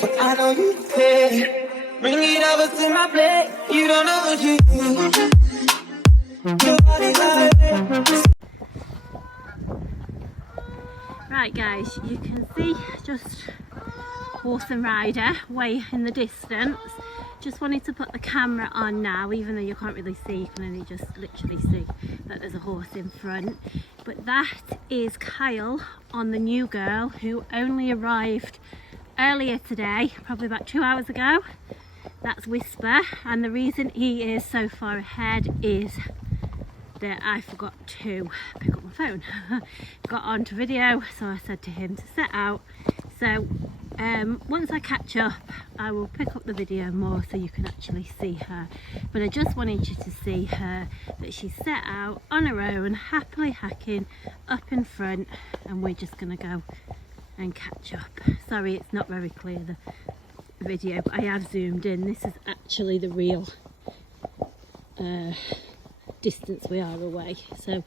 so I know you care. Bring it over to my plate. You don't know what you do. Your body's like Right guys, you can see just horse and rider way in the distance. Just wanted to put the camera on now, even though you can't really see, you can only just literally see that there's a horse in front. But that is Kyle on the new girl, who only arrived earlier today, probably about 2 hours ago. That's Whisper, and the reason he is so far ahead is that I forgot to pick up my phone. Got onto video, so I said to him to set out. So once I catch up, I will pick up the video more so you can actually see her. But I just wanted you to see her, that she's set out on her own, happily hacking up in front, and we're just gonna go and catch up. Sorry, it's not very clear, the video, but I have zoomed in. This is actually the real distance we are away, so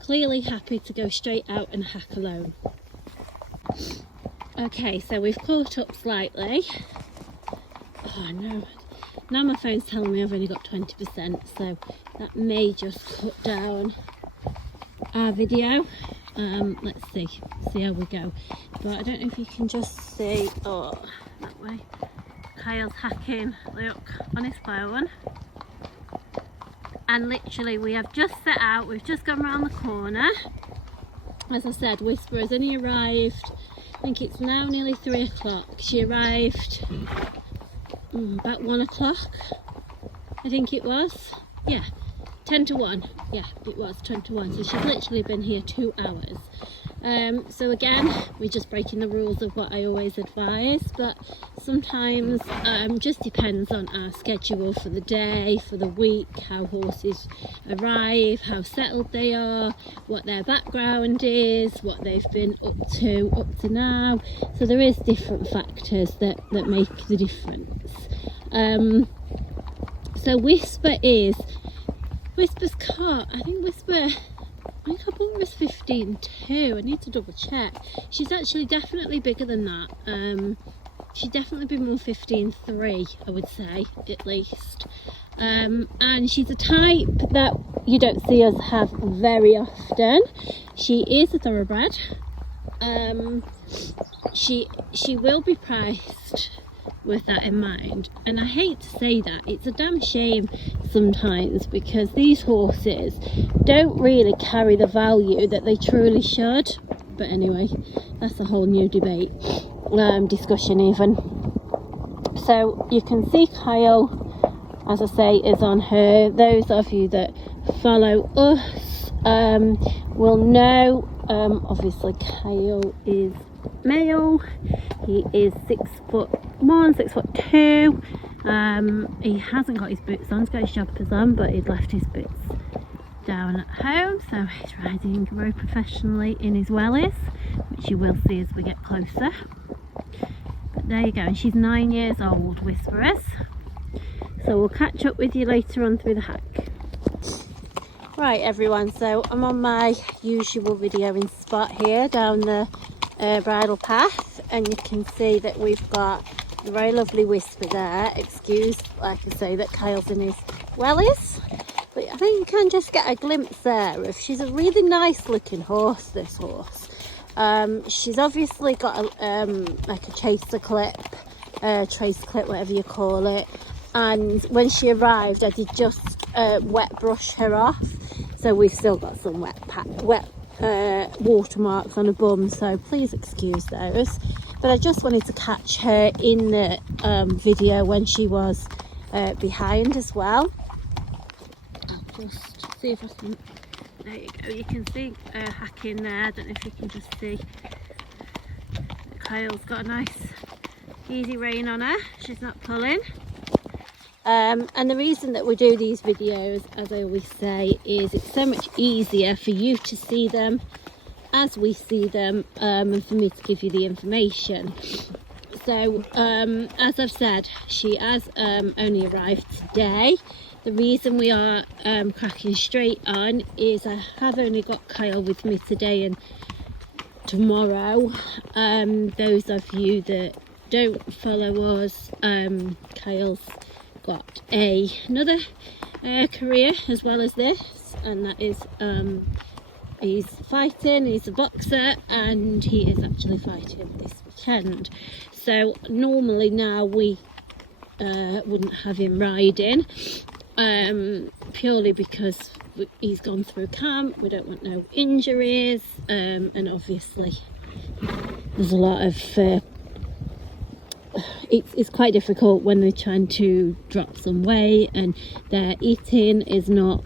clearly happy to go straight out and hack alone. Okay, so we've caught up slightly. Oh no, now my phone's telling me I've only got 20%, so that may just cut down our video. Let's see how we go. But I don't know if you can just see, oh, that way. Kyle's hacking, look, on his phone. And literally we have just set out, we've just gone around the corner. As I said, Whisper has only arrived, I think it's now nearly 3 o'clock. She arrived about 1 o'clock, I think it was. Yeah, 10 to 1. Yeah, it was 10 to 1. So she's literally been here 2 hours. So again, we're just breaking the rules of what I always advise, but sometimes just depends on our schedule for the day, for the week, how horses arrive, how settled they are, what their background is, what they've been up to now. So there is different factors that make the difference. So Whisper's cart, I think I bought her as 15.2. I need to double check. She's actually definitely bigger than that. She'd definitely be more 15.3, I would say, at least. And she's a type that you don't see us have very often. She is a thoroughbred. She will be priced with that in mind, and I hate to say that, it's a damn shame sometimes, because these horses don't really carry the value that they truly should. But anyway, that's a whole new debate, discussion even. So you can see Kyle, as I say, is on her. Those of you that follow us will know, obviously Kyle is male. He is 6'1", 6'2". He hasn't got his boots on, he's got his jumpers on, but he'd left his boots down at home, so he's riding very professionally in his wellies, which you will see as we get closer. But there you go, and she's 9 years old, Whisper is. So we'll catch up with you later on through the hack. Right everyone, so I'm on my usual videoing spot here down the bridle path, and you can see that we've got a very lovely Whisper there. Excuse, like I say, that Kyle's in his wellies, but I think you can just get a glimpse there of, she's a really nice looking horse, this horse. She's obviously got like a chaser clip, trace clip, whatever you call it, and when she arrived I did just wet brush her off, so we've still got some wet watermarks on her bum, so please excuse those. But I just wanted to catch her in the video when she was behind as well. I'll just see if I can, there you go, you can see hacking there. I don't know if you can just see that Kyle's got a nice easy rein on her, she's not pulling. And the reason that we do these videos, as I always say, is it's so much easier for you to see them as we see them, and for me to give you the information. So as I've said, she has only arrived today. The reason we are cracking straight on is I have only got Kyle with me today and tomorrow. Those of you that don't follow us, Kyle's got another career as well as this, and that is he's fighting, he's a boxer, and he is actually fighting this weekend. So normally now we wouldn't have him riding, purely because he's gone through camp. We don't want no injuries, and obviously there's a lot of it's quite difficult when they're trying to drop some weight and their eating is not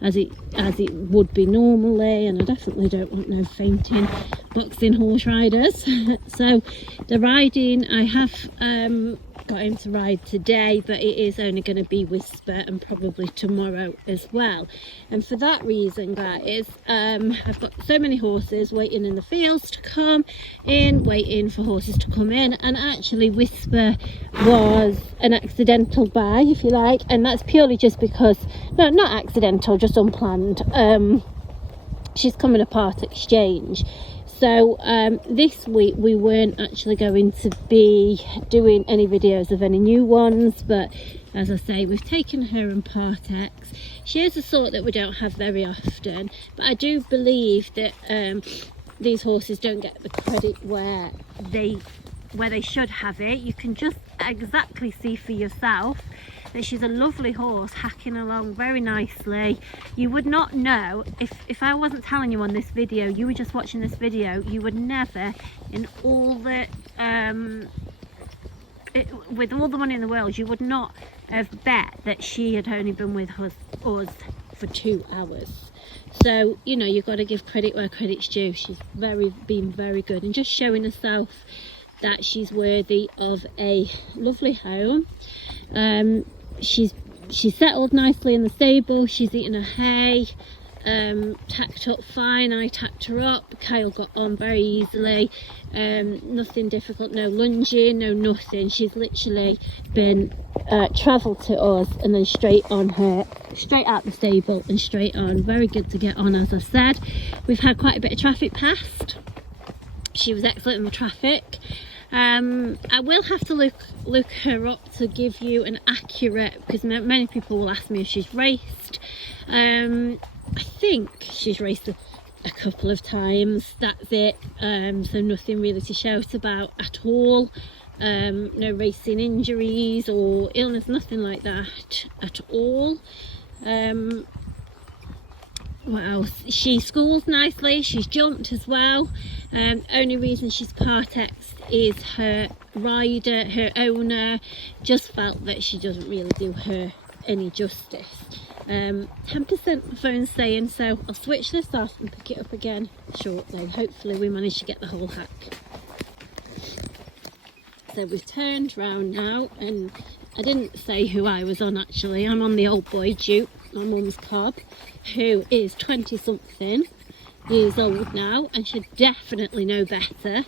as it would be normally, and I definitely don't want no fainting boxing horse riders. So the riding, I have got him to ride today, but it is only going to be Whisper and probably tomorrow as well. And for that reason, guys, I've got so many horses waiting in the fields to come in, waiting for horses to come in, and actually Whisper was an accidental buy, if you like, and that's purely just because, no, not accidental, just unplanned. She's coming apart exchange. So this week we weren't actually going to be doing any videos of any new ones, but as I say, we've taken her in Part-X. She is a sort that we don't have very often, but I do believe that these horses don't get the credit where they should have it. You can just exactly see for yourself that she's a lovely horse, hacking along very nicely. You would not know, if I wasn't telling you on this video, you were just watching this video, you would never, in all the with all the money in the world, you would not have bet that she had only been with us for 2 hours. So, you know, you've got to give credit where credit's due. She's been very good, and just showing herself that she's worthy of a lovely home. She's settled nicely in the stable. She's eating her hay, tacked up fine. I tacked her up. Kyle got on very easily, nothing difficult, no lunging, no nothing. She's literally been travelled to us and then straight out the stable and straight on. Very good to get on, as I said. We've had quite a bit of traffic past. She was excellent in the traffic. I will have to look her up to give you an accurate, because many people will ask me if she's raced. I think she's raced a couple of times, that's it. So nothing really to shout about at all. No racing injuries or illness, nothing like that at all. What else? She schools nicely, she's jumped as well. Only reason she's Part-X is her rider, her owner, just felt that she doesn't really do her any justice. 10% the phone's saying, so I'll switch this off and pick it up again shortly. Hopefully we manage to get the whole hack. So we've turned round now, and I didn't say who I was on actually. I'm on the old boy Duke, my mum's cob, who is 20 something years old now and should definitely know better.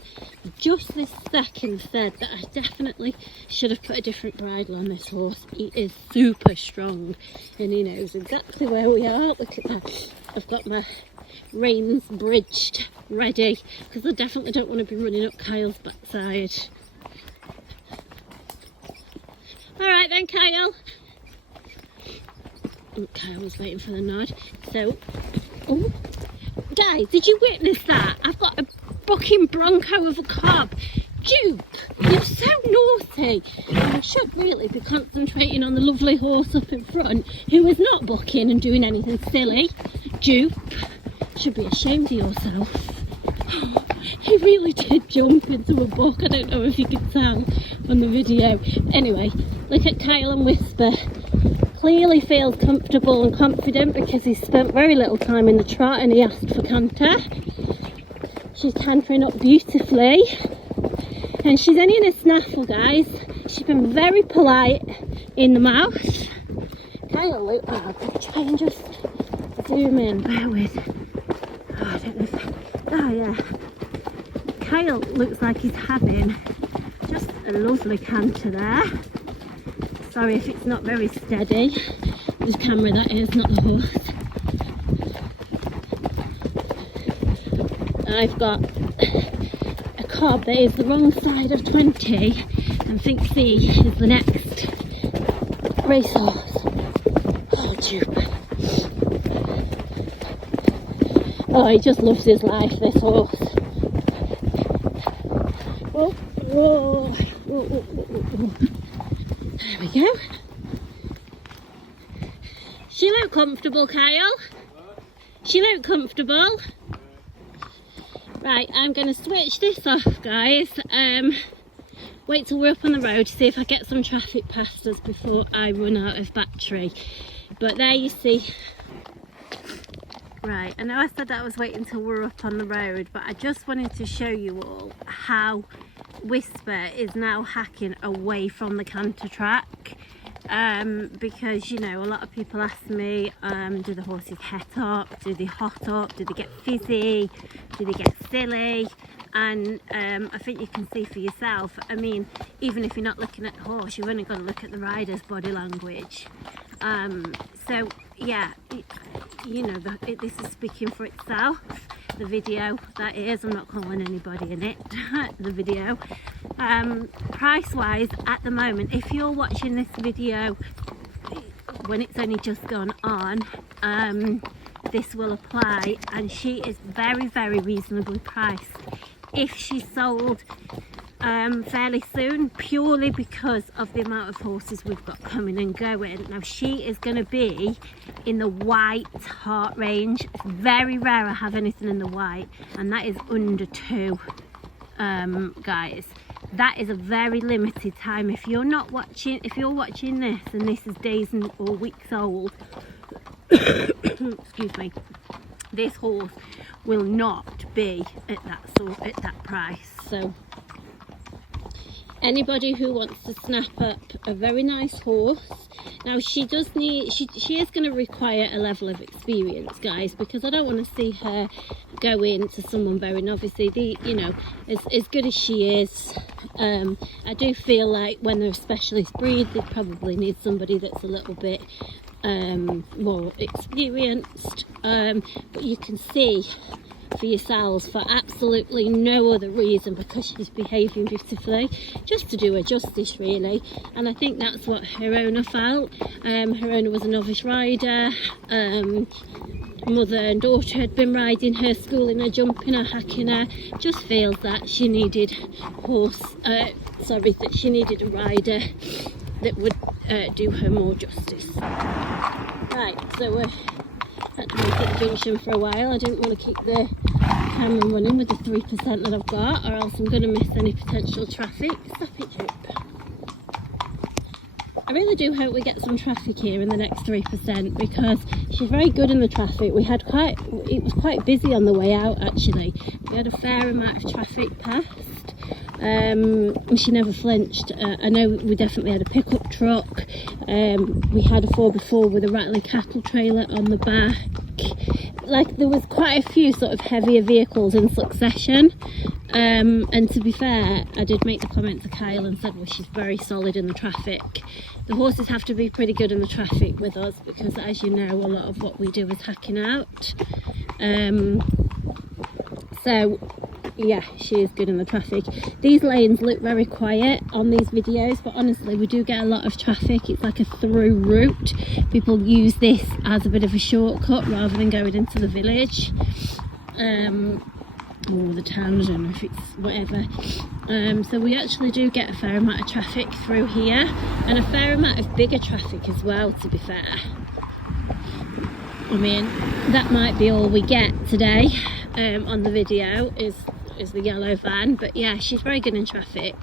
Just this second said that I definitely should have put a different bridle on this horse. He is super strong and he knows exactly where we are. Look at that. I've got my reins bridged ready because I definitely don't want to be running up Kyle's backside. Alright then, Kyle. Oh, Kyle was waiting for the nod. So, oh, guys, did you witness that? I've got a bucking bronco of a cob. Duke, you're so naughty. I should really be concentrating on the lovely horse up in front who is not bucking and doing anything silly. Duke, should be ashamed of yourself. He really did jump into a buck. I don't know if you could tell on the video. Anyway, look at Kyle and Whisper. Clearly feels comfortable and confident because he's spent very little time in the trot and he asked for canter. She's cantering up beautifully and she's only in a snaffle, guys. She's been very polite in the mouth. Kyle, look, oh, I'm going to try and just zoom in. Bear with. Oh, I don't know if, oh yeah. Kyle looks like he's having just a lovely canter there. Sorry if it's not very steady. The camera, that is, not the horse. I've got a cob that is the wrong side of 20, and think C is the next racehorse. Oh, Jupe. Oh, he just loves his life, this horse. Whoa, whoa, whoa, whoa, whoa, whoa. There we go. She look comfortable, Kyle. She look comfortable. Right, I'm going to switch this off, guys. Wait till we're up on the road to see if I get some traffic past us before I run out of battery. But there you see. Right, I know I said that I was waiting till we're up on the road, but I just wanted to show you all how Whisper is now hacking away from the canter track. Because, you know, a lot of people ask me, do the horses het up, do they hot up, do they get fizzy, do they get silly? And I think you can see for yourself. I mean, even if you're not looking at the horse, you've only got to look at the rider's body language. So yeah, you know, this is speaking for itself. The video, that is, I'm not calling anybody in it, the video. Price wise, at the moment, if you're watching this video when it's only just gone on, this will apply, and she is very, very reasonably priced if she's sold fairly soon, purely because of the amount of horses we've got coming and going. Now, she is going to be in the white heart range. It's very rare I have anything in the white, and that is under 2, guys. That is a very limited time. If you're not watching, if you're watching this and this is days or weeks old, excuse me, this horse will not be at that price. So anybody who wants to snap up a very nice horse, now she does need, she is going to require a level of experience, guys, because I don't want to see her go into someone very novice-y. You know, as good as she is, I do feel like when they're a specialist breed, they probably need somebody that's a little bit more experienced, but you can see for yourselves, for absolutely no other reason, because she's behaving beautifully, just to do her justice, really. And I think that's what her owner felt. Her owner was a novice rider. Mother and daughter had been riding her, schooling her, jumping her, hacking her. Just feels that she needed that she needed a rider that would do her more justice. Right, so we're had to wait at the junction for a while. I didn't want to keep the camera running with the 3% that I've got, or else I'm going to miss any potential traffic. Stop it, Chip. I really do hope we get some traffic here in the next 3%, because she's very good in the traffic. It was quite busy on the way out, actually. We had a fair amount of traffic passed. And she never flinched. I know we definitely had a pickup truck. We had a 4x4 with a rattling cattle trailer on the back. Like, there was quite a few sort of heavier vehicles in succession. And to be fair, I did make the comment to Kyle and said, well, she's very solid in the traffic. The horses have to be pretty good in the traffic with us, because as you know, a lot of what we do is hacking out. So yeah, she is good in the traffic. These lanes look very quiet on these videos, but honestly, we do get a lot of traffic. It's like a through route. People use this as a bit of a shortcut rather than going into the village or the town. I don't know if it's whatever. So we actually do get a fair amount of traffic through here, and a fair amount of bigger traffic as well, to be fair. I mean, that might be all we get today on the video is the yellow van, but yeah, she's very good in traffic.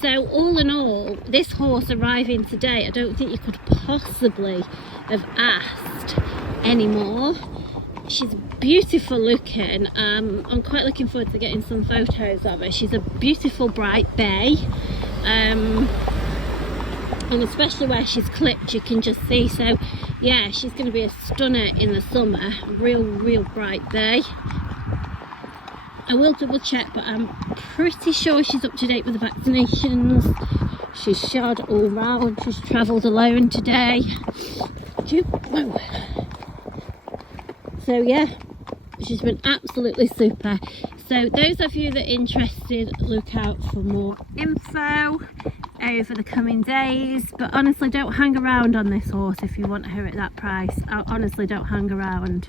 So all in all, this horse arriving today, I don't think you could possibly have asked any more. She's beautiful looking. I'm quite looking forward to getting some photos of her. She's a beautiful bright bay, and especially where she's clipped, you can just see. So yeah, she's going to be a stunner in the summer. Real bright bay. I will double check, but I'm pretty sure she's up to date with the vaccinations. She's shod all round. She's travelled alone today. So yeah, she's been absolutely super. So those of you that are interested, look out for more info over the coming days. But honestly, don't hang around on this horse if you want her at that price. Honestly, don't hang around.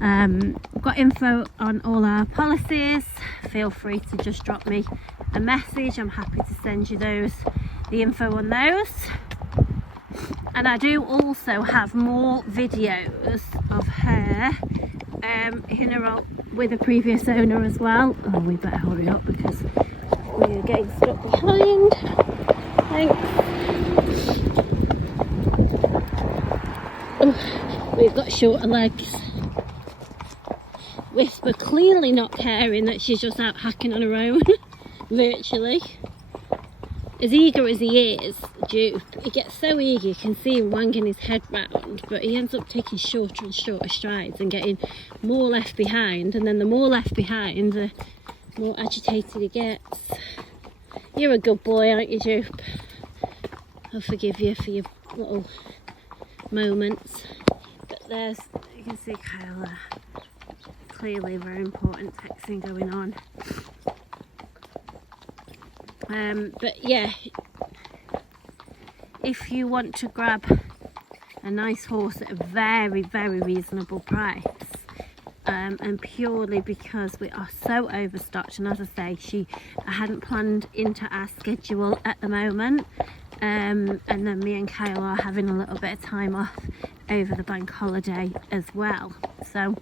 We've got info on all our policies. Feel free to just drop me a message. I'm happy to send you the info on those. And I do also have more videos of her in a row with a previous owner as well. Oh, we better hurry up because we're getting stuck behind. Thanks. Oh, we've got shorter legs. Whisper clearly not caring that she's just out hacking on her own, virtually. As eager as he is, Duke, he gets so eager you can see him wanging his head round, but he ends up taking shorter and shorter strides and getting more left behind, and then the more left behind, the more agitated he gets. You're a good boy, aren't you, Duke? I'll forgive you for your little moments. But there's, you can see Kyle there. Clearly very important texting going on. But yeah, if you want to grab a nice horse at a very, very reasonable price, and purely because we are so overstocked, and as I say, I hadn't planned into our schedule at the moment, and then me and Kyle are having a little bit of time off over the bank holiday as well. So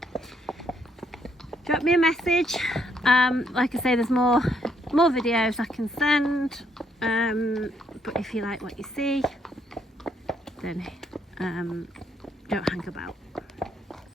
drop me a message. Like I say, there's more videos I can send, but if you like what you see, then don't hang about.